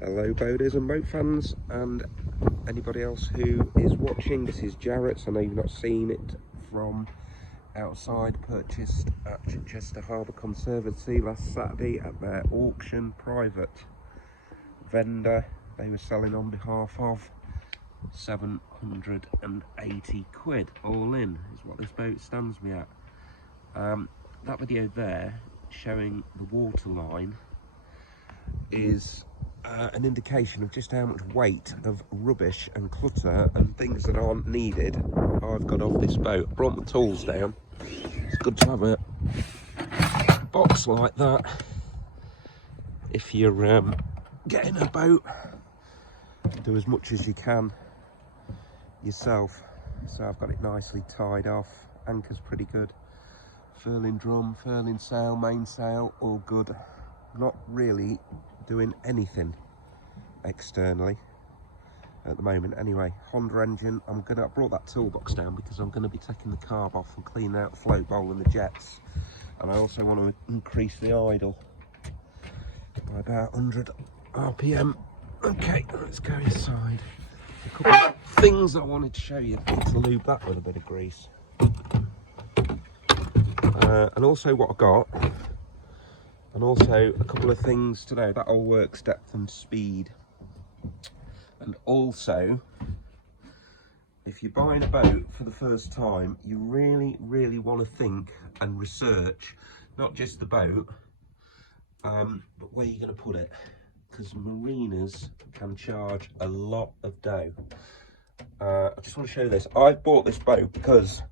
Hello boaters and boat fans and anybody else who is watching. This is Jarrett's. I know you've not seen it from outside. Purchased at Itchenor Harbour Conservancy last Saturday at their auction. Private vendor. They were selling on behalf of 780 quid all in is what this boat stands me at. That video there showing the water line is an indication of just how much weight of rubbish and clutter and things that aren't needed I've got off this boat. I brought my tools down. It's good to have a box like that if you're getting a boat. Do as much as you can yourself. So I've got it nicely tied off. Anchor's pretty good. Furling drum, furling sail, mainsail, all good. Not really doing anything externally at the moment. Anyway, Honda engine. I brought that toolbox down because I'm gonna be taking the carb off and cleaning out the float bowl and the jets. And I also want to increase the idle by about 100 RPM. Okay, let's go inside. A couple of things I wanted to show you. Need to lube that with a bit of grease. And also what I got. And also a couple of things to know. That all works depth and speed. And also, if you're buying a boat for the first time, you really want to think and research not just the boat, but where you're going to put it, because marinas can charge a lot of dough. I just want to show you this. I've bought this boat because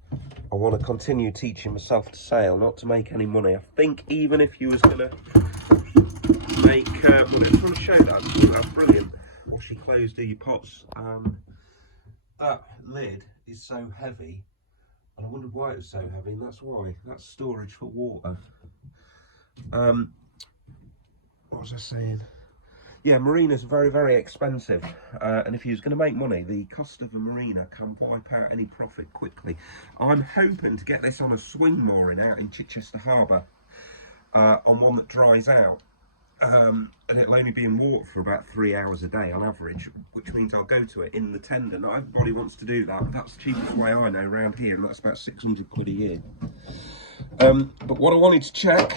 I want to continue teaching myself to sail, not to make any money. I think even if you was going to make well, I just want to show that. That's brilliant. Wash your clothes, do your pots. That lid is so heavy, and I wondered why it was so heavy, and that's why. That's storage for water. What was I saying? Yeah, marinas are very expensive, and if you was going to make money, the cost of a marina can wipe out any profit quickly. I'm hoping to get this on a swing mooring out in Itchenor Harbour, on one that dries out, and it'll only be in water for about 3 hours a day on average, which means I'll go to it in the tender. Not everybody wants to do that, but that's the cheapest way I know around here, and that's about 600 quid a year. But what I wanted to check,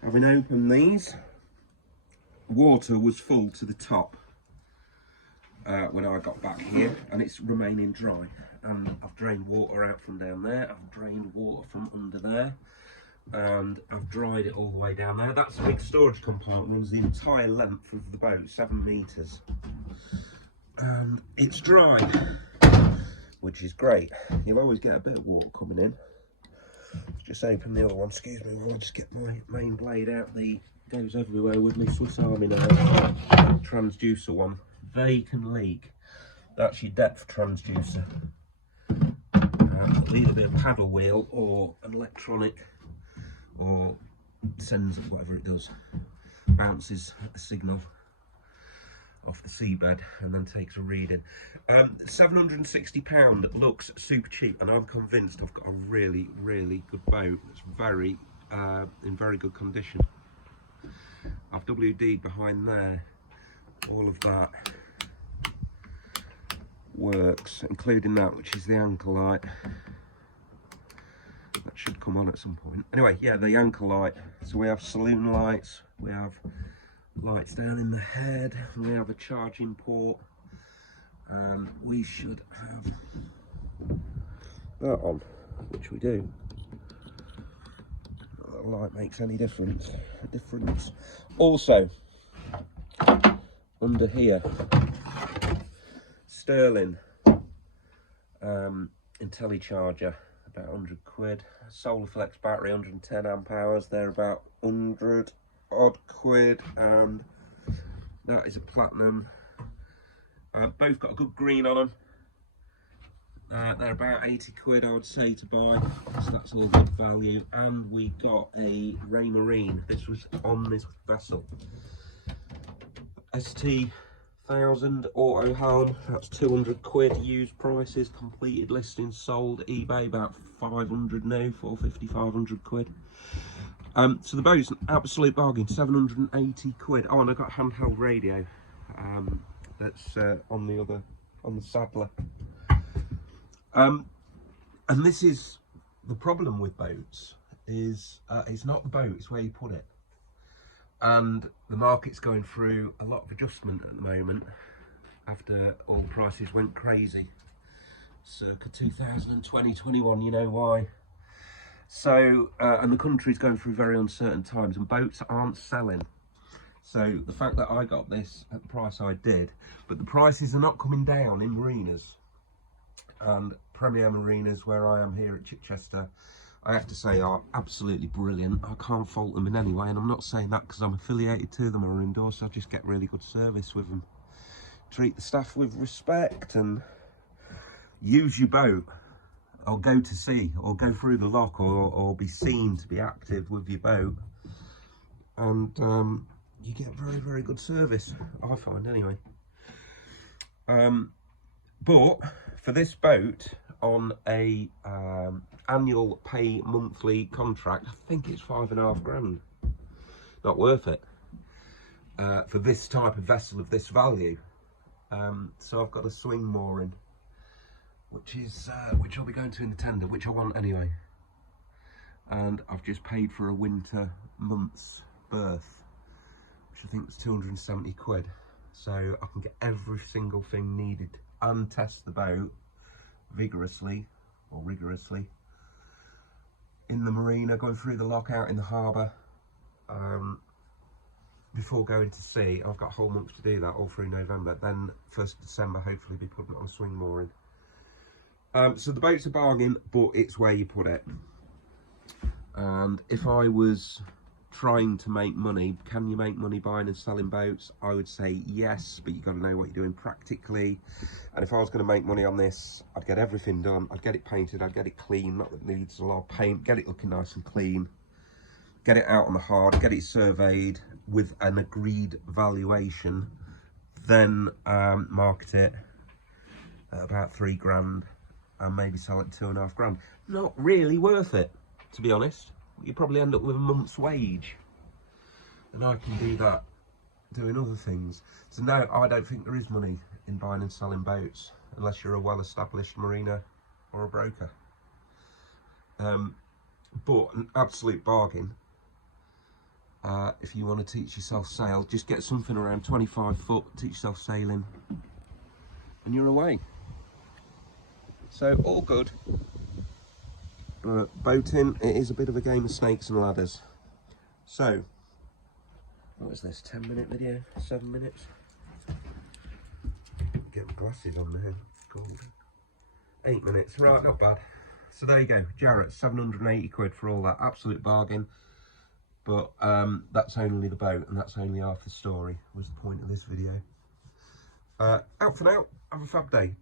having opened these, water was full to the top when I got back here, and it's remaining dry. And I've drained water out from down there, I've drained water from under there, and I've dried it all the way down there. That's a big storage compartment, runs the entire length of the boat, 7 metres, and it's dry, which is great. You'll always get a bit of water coming in. Just open the other one, excuse me, while I just get my main blade out. The goes everywhere with me Swiss Army knife. Transducer one, they can leak. That's your depth transducer. It'll either be a paddle wheel or an electronic, or sends whatever it does, bounces a signal off the seabed and then takes a reading. £760 looks super cheap, and I'm convinced I've got a really good boat that's in very good condition. I've WD'd behind there. All of that works, including that, which is the anchor light. That should come on at some point. Anyway, yeah, the anchor light. So we have saloon lights, we have lights down in the head, we have a charging port, and we should have that on, which we do. Not that the light makes any difference. Also, under here, Sterling IntelliCharger, about 100 quid. SolarFlex battery, 110 amp hours. They're about 100 odd quid, and that is a platinum. Both got a good green on them. They're about 80 quid, I would say, to buy, so that's all good value. And we got a Ray Marine. This was on this vessel. ST 1000 auto helm, that's 200 quid. Used prices, completed listings, sold eBay about 500 now, 450, 500 quid. So the boat's an absolute bargain, 780 quid. Oh, and I've got a handheld radio that's on the saddler. And this is the problem with boats, is it's not the boat, it's where you put it. And the market's going through a lot of adjustment at the moment after oil prices went crazy circa 2020-21, you know why. So and the country's going through very uncertain times and boats aren't selling. So the fact that I got this at the price I did, but the prices are not coming down in marinas, and Premier Marinas where I am here at Chichester, I have to say, are absolutely brilliant. I can't fault them in any way, and I'm not saying that because I'm affiliated to them or endorsed. I just get really good service with them. Treat the staff with respect and use your boat, or go to sea, or go through the lock, or be seen to be active with your boat, and you get very, very good service, I find anyway. But for this boat on a annual pay monthly contract, I think it's £5,500. Not worth it for this type of vessel of this value. So I've got a swing mooring, which I'll be going to in the tender, which I want anyway. And I've just paid for a winter month's berth, which I think is 270 quid. So I can get every single thing needed and test the boat vigorously or rigorously in the marina, going through the lock, out in the harbour, before going to sea. I've got a whole month to do that, all through November. Then 1st of December, hopefully be putting it on a swing mooring. So the boat's a bargain, but it's where you put it. And if I was trying to make money, can you make money buying and selling boats? I would say yes, but you've got to know what you're doing practically. And if I was going to make money on this, I'd get everything done. I'd get it painted, I'd get it clean, not that it needs a lot of paint, get it looking nice and clean, get it out on the hard, get it surveyed with an agreed valuation, then market it at about £3,000 and maybe sell it £2,500. Not really worth it, to be honest. You probably end up with a month's wage, and I can do that doing other things. So no, I don't think there is money in buying and selling boats unless you're a well-established marina or a broker. But an absolute bargain if you want to teach yourself sail. Just get something around 25 foot, teach yourself sailing, and you're away. So all good. But boating, it is a bit of a game of snakes and ladders. So, what was this, 10-minute video, 7 minutes? Get my glasses on now, gold. 8 minutes, right, not bad. So there you go, Jarrett, 780 quid for all that, absolute bargain. But that's only the boat, and that's only half the story, was the point of this video. Out for now, have a fab day.